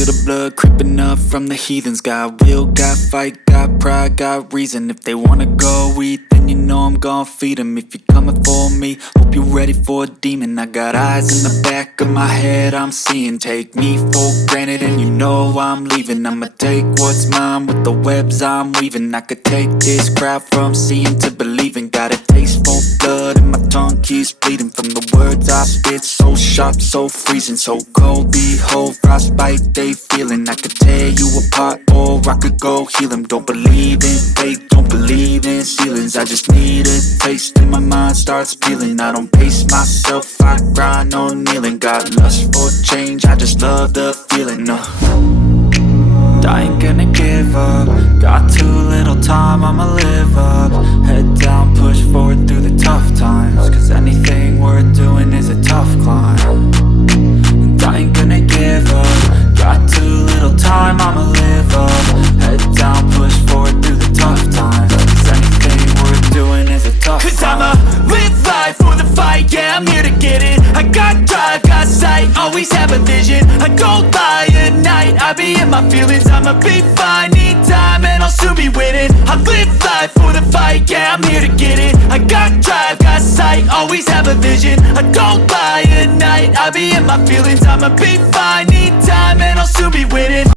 feel the blood creeping up from the heathens. Got will, got fight, got pride, got reason. If they wanna go eat, then you know I'm gon' feed them. If you're coming for me, hope you're ready for a demon. I got eyes in the back of my head, I'm seeing. Take me for granted and you know I'm leaving. I'ma take what's mine with the webs I'm weaving. I could take this crowd from seeing to believing. Got a taste for blood and my tongue keeps bleeding from the words I spit. So sharp, so freezing, so cold. Behold, frostbite they feeling. I could tear you apart or I could go heal them. Don't believe in fate, don't believe in ceilings. I just need a taste and my mind starts peeling. I don't pace myself, I grind on kneeling. Got lust for change, I just love the feeling. I ain't gonna give up. Got too little time, I'ma live up. Head down, push forward through the tough times. Cause anything worth doing is a tough climb. And I ain't gonna give up. Got too little time, I'ma live up. Head down, push forward through the tough times. Cause anything worth doing is a tough climb. Cause I'ma live life for the fight, yeah, I'm here to get it. I got drive, got sight, always have a vision. I don't lie at night, I be in my feelings. I'ma be fine, need time and I'll soon be winning. I live life for the fight, yeah, I'm here to get it. I got drive, got sight, always have a vision. I don't lie at night, I be in my feelings. I'ma be fine, need time and I'll soon be winning.